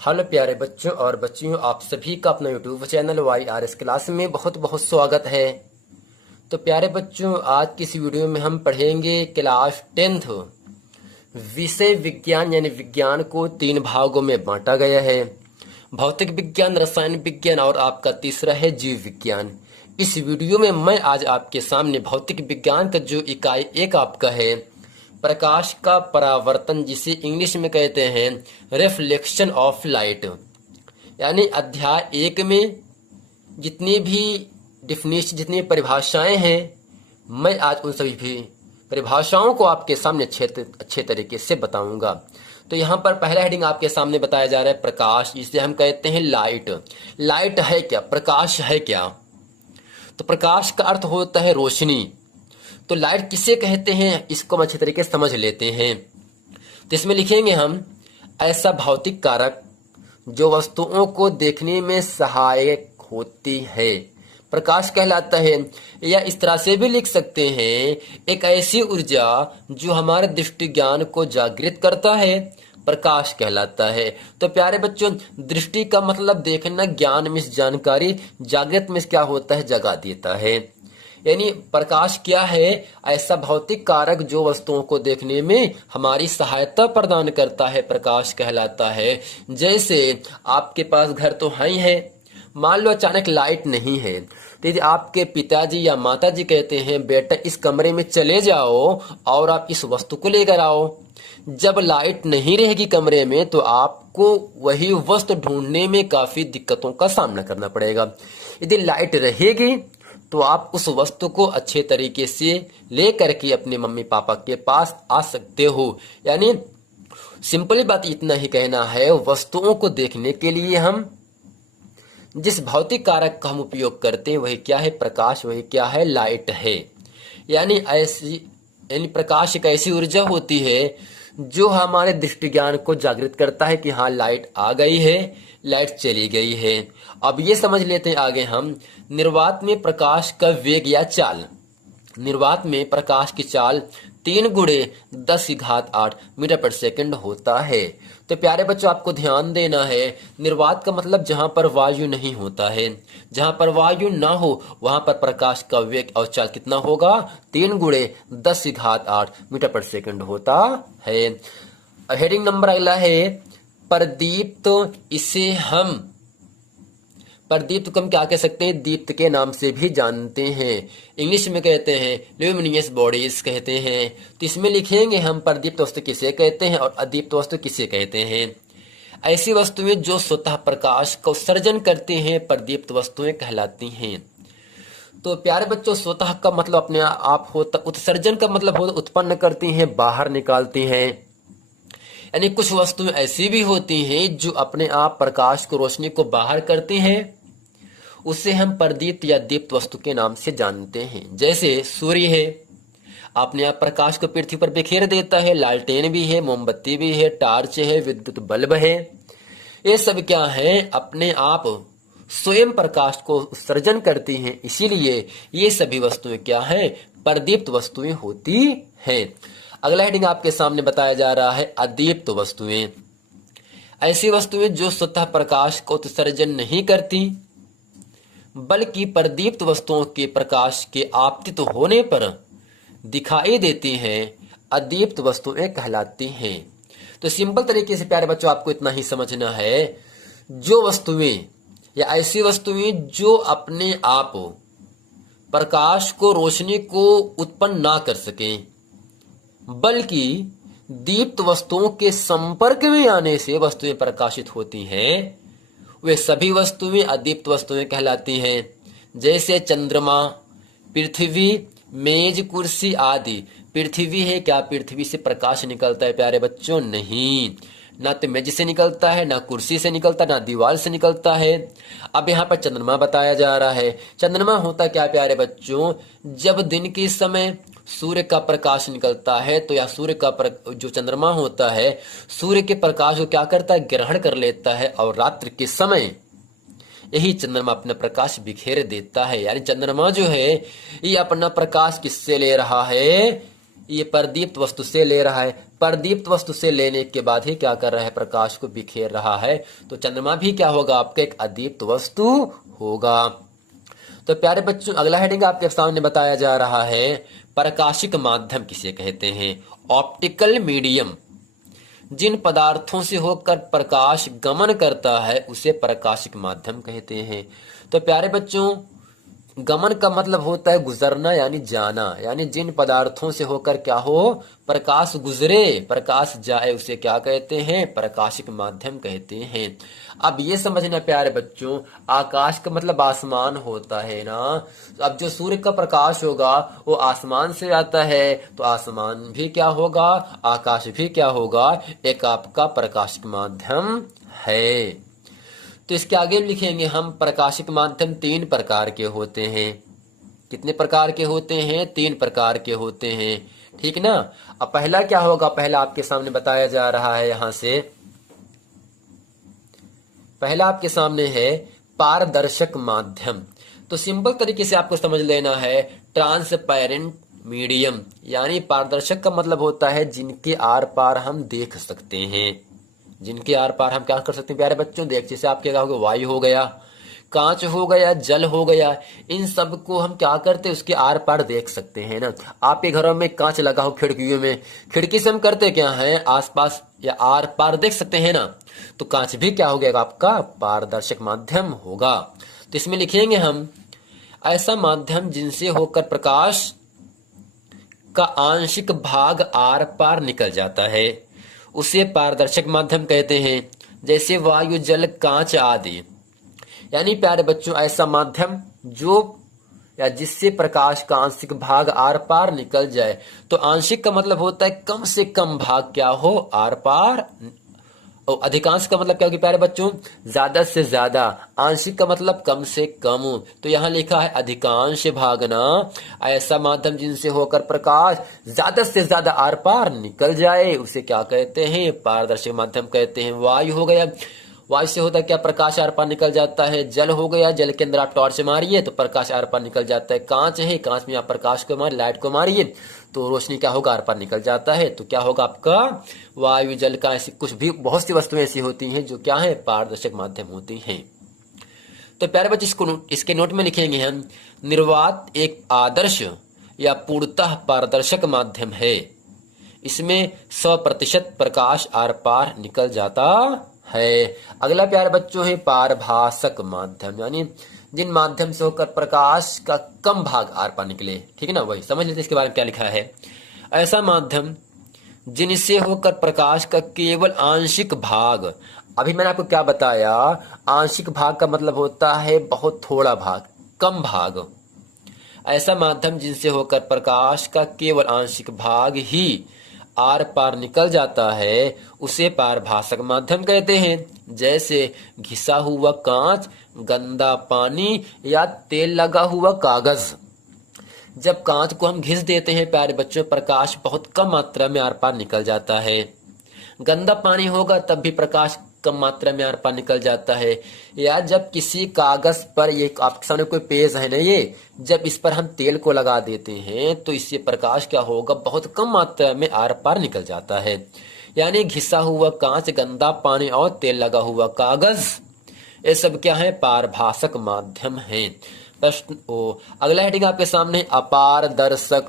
Hello प्यारे बच्चों और बच्चियों, आप सभी का अपना यूट्यूब चैनल YRS क्लास में बहुत बहुत स्वागत है। तो प्यारे बच्चों, आज की इस वीडियो में हम पढ़ेंगे क्लास 10th विषय विज्ञान यानी विज्ञान को 3 भागों में बांटा गया है। भौतिक विज्ञान, रसायन विज्ञान और आपका तीसरा है जीव विज्ञान। इस वीडियो में मैं आज आपके सामने भौतिक विज्ञान का जो इकाई 1 आपका है प्रकाश का परावर्तन, जिसे इंग्लिश में कहते हैं रिफ्लेक्शन ऑफ लाइट, यानी अध्याय 1 में जितनी भी डिफिनेशन, जितनी परिभाषाएं हैं, मैं आज उन सभी भी परिभाषाओं को आपके सामने अच्छे तरीके से बताऊंगा। तो यहाँ पर पहला हेडिंग आपके सामने बताया जा रहा है प्रकाश, जिसे हम कहते हैं लाइट। लाइट है क्या? प्रकाश है क्या? तो प्रकाश का अर्थ होता है रोशनी। तो लाइट किसे कहते हैं, इसको हम अच्छे तरीके से समझ लेते हैं। तो इसमें लिखेंगे हम ऐसा भौतिक कारक जो वस्तुओं को देखने में सहायक होती है, प्रकाश कहलाता है। या इस तरह से भी लिख सकते हैं एक ऐसी ऊर्जा जो हमारे दृष्टि ज्ञान को जागृत करता है, प्रकाश कहलाता है। तो प्यारे बच्चों, दृष्टि का मतलब देखना, ज्ञान में जानकारी, जागृत में क्या होता है? जगा देता है। यानी प्रकाश क्या है? ऐसा भौतिक कारक जो वस्तुओं को देखने में हमारी सहायता प्रदान करता है, प्रकाश कहलाता है। जैसे आपके पास घर तो है ही है, मान लो अचानक लाइट नहीं है, तो यदि आपके पिताजी या माताजी कहते हैं बेटा इस कमरे में चले जाओ और आप इस वस्तु को लेकर आओ, जब लाइट नहीं रहेगी कमरे में तो आपको वही वस्तु ढूंढने में काफी दिक्कतों का सामना करना पड़ेगा। यदि लाइट रहेगी तो आप उस वस्तु को अच्छे तरीके से लेकर के अपने मम्मी पापा के पास आ सकते हो। यानी सिंपली बात इतना ही कहना है, वस्तुओं को देखने के लिए हम जिस भौतिक कारक का हम उपयोग करते हैं वही क्या है? प्रकाश। वही क्या है? लाइट है। यानी प्रकाश एक ऐसी ऊर्जा होती है जो हमारे दृष्टि ज्ञान को जागृत करता है कि हाँ लाइट आ गई है, लाइट चली गई है। अब ये समझ लेते हैं आगे हम, निर्वात में प्रकाश का वेग या चाल। निर्वात में प्रकाश की चाल 3 गुणे 10⁸ मीटर पर सेकंड होता है। तो प्यारे बच्चों, आपको ध्यान देना है, निर्वात का मतलब जहां पर वायु नहीं होता है। जहां पर वायु ना हो वहां पर प्रकाश का वेग और चाल कितना होगा? 3 गुणे 10⁸ मीटर पर सेकंड होता है। हेडिंग नंबर अगला है प्रदीप्त। इसे हम प्रदीप्त को हम क्या कह सकते हैं? दीप्त के नाम से भी जानते हैं। इंग्लिश में कहते हैं ल्यूमिनियस बॉडीज कहते हैं। तो इसमें लिखेंगे हम प्रदीप्त वस्तु किसे कहते हैं और अदीप्त वस्तु किसे कहते हैं। ऐसी वस्तुएं जो स्वतः प्रकाश का उत्सर्जन करते हैं प्रदीप्त वस्तुएं कहलाती हैं। तो प्यारे बच्चों, स्वतः का मतलब अपने आप होता, उत्सर्जन का मतलब होता उत्पन्न करती हैं, बाहर निकालती हैं। यानी कुछ वस्तुएं ऐसी भी होती हैं जो अपने आप प्रकाश को, रोशनी को बाहर करती हैं, उसे हम प्रदीप्त या दीप्त वस्तु के नाम से जानते हैं। जैसे सूर्य है, अपने आप प्रकाश को पृथ्वी पर बिखेर देता है। लालटेन भी है, मोमबत्ती भी है, टार्च है, विद्युत बल्ब है। ये सब क्या है? अपने आप स्वयं प्रकाश को उत्सर्जन करती हैं। इसीलिए ये सभी वस्तुएं क्या है? प्रदीप्त वस्तुएं होती हैं। अगला हेडिंग आपके सामने बताया जा रहा है अदीप्त वस्तुएं। ऐसी वस्तुएं जो स्वतः प्रकाश को उत्सर्जन नहीं करती बल्कि प्रदीप्त वस्तुओं के प्रकाश के आपतित होने पर दिखाई देती हैं, अदीप्त वस्तुएं कहलाती हैं। तो सिंपल तरीके से प्यारे बच्चों, आपको इतना ही समझना है, जो वस्तुएं या ऐसी वस्तुएं जो अपने आप प्रकाश को, रोशनी को उत्पन्न ना कर सकें बल्कि दीप्त वस्तुओं के संपर्क में आने से वस्तुएं प्रकाशित होती हैं, वे सभी वस्तुएं अदीप्त वस्तुएं कहलाती हैं। जैसे चंद्रमा, पृथ्वी, मेज, कुर्सी आदि। पृथ्वी है, क्या पृथ्वी से प्रकाश निकलता है प्यारे बच्चों? नहीं, ना तो मेज से निकलता है, ना कुर्सी से निकलता, ना दीवार से निकलता है। अब यहाँ पर चंद्रमा बताया जा रहा है। चंद्रमा होता क्या प्यारे बच्चों? जब दिन के समय सूर्य का प्रकाश निकलता है तो या सूर्य का जो चंद्रमा होता है, सूर्य के प्रकाश को क्या करता है? ग्रहण कर लेता है और रात्रि के समय यही चंद्रमा अपना प्रकाश बिखेर देता है। यानी चंद्रमा जो है ये अपना प्रकाश किससे ले रहा है? ये प्रदीप्त वस्तु से ले रहा है। प्रदीप्त वस्तु से लेने के बाद ही क्या कर रहा है, प्रकाश को बिखेर रहा है। तो चंद्रमा भी क्या होगा, आपका एक अदीप्त वस्तु होगा। तो प्यारे बच्चों, अगला हेडिंग आपके सामने बताया जा रहा है, प्रकाशिक माध्यम किसे कहते हैं। ऑप्टिकल मीडियम, जिन पदार्थों से होकर प्रकाश गमन करता है उसे प्रकाशिक माध्यम कहते हैं। तो प्यारे बच्चों, गमन का मतलब होता है गुजरना यानी जाना, यानी जिन पदार्थों से होकर क्या हो, प्रकाश गुजरे, प्रकाश जाए, उसे क्या कहते हैं, प्रकाशिक माध्यम कहते हैं। अब ये समझना प्यारे बच्चों, आकाश का मतलब आसमान होता है ना। अब जो सूर्य का प्रकाश होगा वो आसमान से आता है, तो आसमान भी क्या होगा, आकाश भी क्या होगा, एक आपका प्रकाशिक माध्यम है। तो इसके आगे लिखेंगे हम, प्रकाशिक माध्यम 3 प्रकार के होते हैं। कितने प्रकार के होते हैं, 3 प्रकार के होते हैं, ठीक ना। अब पहला क्या होगा, पहला आपके सामने बताया जा रहा है, यहां से पहला आपके सामने है पारदर्शक माध्यम। तो सिंपल तरीके से आपको समझ लेना है, ट्रांसपेरेंट मीडियम, यानी पारदर्शक का मतलब होता है जिनके आर पार हम देख सकते हैं, जिनके आर पार हम क्या कर सकते हैं प्यारे बच्चों, देख, जैसे आपके कहोगे वायु हो गया, कांच हो गया, जल हो गया, इन सब को हम क्या करते हैं, उसके आर पार देख सकते हैं ना। आपके घरों में कांच लगा हो खिड़कियों में, खिड़की से हम करते क्या है, आसपास या आर पार देख सकते हैं ना। तो कांच भी क्या हो गया आपका, पारदर्शक माध्यम होगा। तो इसमें लिखेंगे हम, ऐसा माध्यम जिनसे होकर प्रकाश का आंशिक भाग आर पार निकल जाता है उसे पारदर्शक माध्यम कहते हैं, जैसे वायु, जल, कांच आदि। यानी प्यारे बच्चों, ऐसा माध्यम जो या जिससे प्रकाश का आंशिक भाग आर पार निकल जाए। तो आंशिक का मतलब होता है कम से कम भाग क्या हो, आर पार। और अधिकांश का मतलब क्या होगा प्यारे बच्चों, ज्यादा से ज्यादा। आंशिक का मतलब कम से कम। तो यहाँ लिखा है अधिकांश भागना, ऐसा माध्यम जिनसे होकर प्रकाश ज्यादा से ज्यादा आर पार निकल जाए उसे क्या कहते हैं, पारदर्शक माध्यम कहते हैं। वायु हो गया, वायु से होता है क्या, प्रकाश आर पार निकल जाता है। जल हो गया, जल के अंदर आप टॉर्च मारिए तो प्रकाश आर पार निकल जाता है। कांच है, कांच में आप प्रकाश को मारिए, लाइट को मारिए तो रोशनी क्या होगा, आर पार निकल जाता है। तो क्या होगा आपका, वायु, जल का, ऐसी कुछ भी बहुत सी वस्तुएं ऐसी होती हैं जो क्या है, पारदर्शक माध्यम होती हैं। तो प्यारे बच्चे, इसके नोट में लिखेंगे हम, निर्वात एक आदर्श या पूर्णतः पारदर्शक माध्यम है। इसमें 100% प्रकाश आर पार निकल जाता है। अगला प्यारे बच्चों है पारभासक माध्यम, यानी जिन माध्यम से होकर प्रकाश का कम भाग आर पार निकले, ठीक है ना। वही समझ लेते इसके बारे में क्या लिखा है। ऐसा माध्यम जिनसे होकर प्रकाश का केवल आंशिक भाग, अभी मैंने आपको क्या बताया, आंशिक भाग का मतलब होता है बहुत थोड़ा भाग, कम भाग। ऐसा माध्यम जिनसे होकर प्रकाश का केवल आंशिक भाग ही आर पार निकल जाता है उसे पारभासक माध्यम कहते हैं। जैसे घिसा हुआ कांच, गंदा पानी या तेल लगा हुआ कागज। जब कांच को हम घिस देते हैं प्यारे बच्चों, प्रकाश बहुत कम मात्रा में आर पार निकल जाता है। गंदा पानी होगा तब भी प्रकाश कम मात्रा में आर पार निकल जाता है। या जब किसी कागज पर, ये आपके सामने कोई पेज है ना, ये जब इस पर हम तेल को लगा देते हैं तो इससे प्रकाश क्या होगा, बहुत कम मात्रा में आर पार निकल जाता है। यानी घिसा हुआ कांच, गंदा पानी और तेल लगा हुआ कागज, ये सब क्या है, पारभासक माध्यम है। प्रश्न अगला हेडिंग आपके सामने, अपारदर्शक।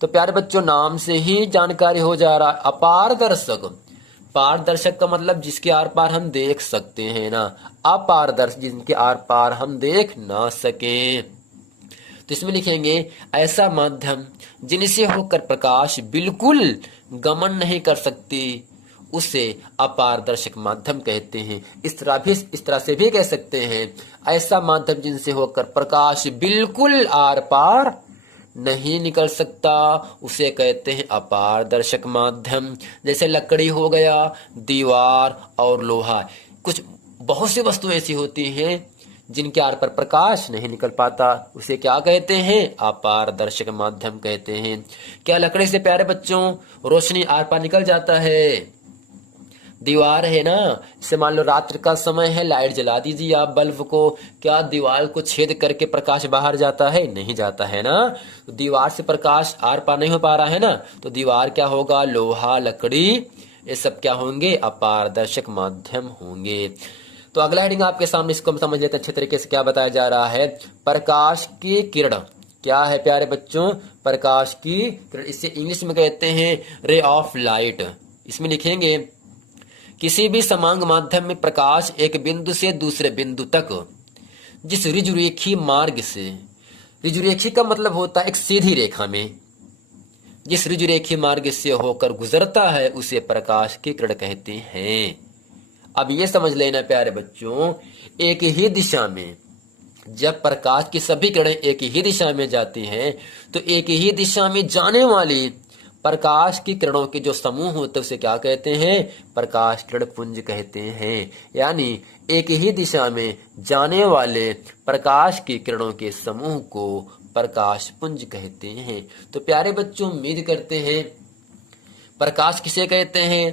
तो प्यारे बच्चों, नाम से ही जानकारी हो जा रहा है, अपारदर्शक। पारदर्शक का मतलब जिसके आर पार हम देख सकते हैं ना, अपारदर्शक जिनके आर पार हम देख ना सके। तो इसमें लिखेंगे, ऐसा माध्यम जिनसे होकर प्रकाश बिल्कुल गमन नहीं कर सकती उसे अपारदर्शक माध्यम कहते हैं। इस तरह से भी कह सकते हैं, ऐसा माध्यम जिनसे होकर प्रकाश बिल्कुल आर पार नहीं निकल सकता उसे कहते हैं अपारदर्शक माध्यम। जैसे लकड़ी हो गया, दीवार और लोहा, कुछ बहुत सी वस्तुएं ऐसी होती हैं जिनके आर पर प्रकाश नहीं निकल पाता, उसे क्या कहते हैं, अपारदर्शक माध्यम कहते हैं। क्या लकड़ी से प्यारे बच्चों रोशनी आर पार निकल जाता है? दीवार है ना, जैसे मान लो रात्रि का समय है, लाइट जला दीजिए आप बल्ब को, क्या दीवार को छेद करके प्रकाश बाहर जाता है? नहीं जाता है ना। तो दीवार से प्रकाश आर पार नहीं हो पा रहा है ना, तो दीवार क्या होगा? लोहा, लकड़ी, ये सब क्या होंगे? अपारदर्शक माध्यम होंगे। तो अगला हेडिंग आपके सामने, इसको हम समझ लेते हैं अच्छे तरीके से। क्या बताया जा रहा है? प्रकाश की किरण क्या है प्यारे बच्चों? प्रकाश की किरण, इसे इंग्लिश में कहते हैं रे ऑफ लाइट। इसमें लिखेंगे किसी भी समांग माध्यम में प्रकाश एक बिंदु से दूसरे बिंदु तक जिस ऋजुरेखी मार्ग से, ऋजुरेखी का मतलब होता है एक सीधी रेखा में, जिस ऋजुरेखी मार्ग से होकर गुजरता है उसे प्रकाश की किरण कहते हैं। अब ये समझ लेना प्यारे बच्चों, एक ही दिशा में जब प्रकाश की सभी किरणें एक ही दिशा में जाती हैं तो एक ही दिशा में जाने वाली प्रकाश की किरणों के जो समूह होते हैं उसे क्या कहते हैं? प्रकाश किरण पुंज कहते हैं। यानी एक ही दिशा में जाने वाले प्रकाश की किरणों के समूह को प्रकाश पुंज कहते हैं। तो प्यारे बच्चों, उम्मीद करते हैं प्रकाश किसे कहते हैं,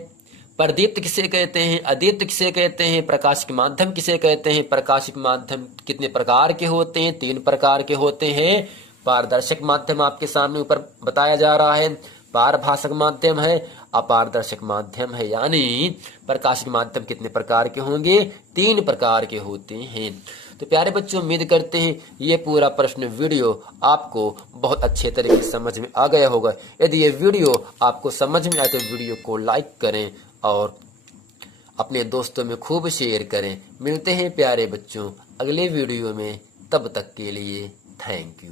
प्रदीप्त किसे कहते हैं, अदीप्त किसे कहते हैं, प्रकाश के माध्यम किसे कहते हैं, प्रकाश के माध्यम कितने प्रकार के होते हैं? 3 प्रकार के होते हैं। पारदर्शक माध्यम आपके सामने ऊपर बताया जा रहा है, पारभाषक माध्यम है, अपारदर्शक माध्यम है। यानी प्रकाश के माध्यम कितने प्रकार के होंगे? 3 प्रकार के होते हैं। तो प्यारे बच्चों, उम्मीद करते हैं ये पूरा प्रश्न वीडियो आपको बहुत अच्छे तरीके से समझ में आ गया होगा। यदि ये वीडियो आपको समझ में आए तो वीडियो को लाइक करें और अपने दोस्तों में खूब शेयर करें। मिलते हैं प्यारे बच्चों अगले वीडियो में, तब तक के लिए थैंक यू।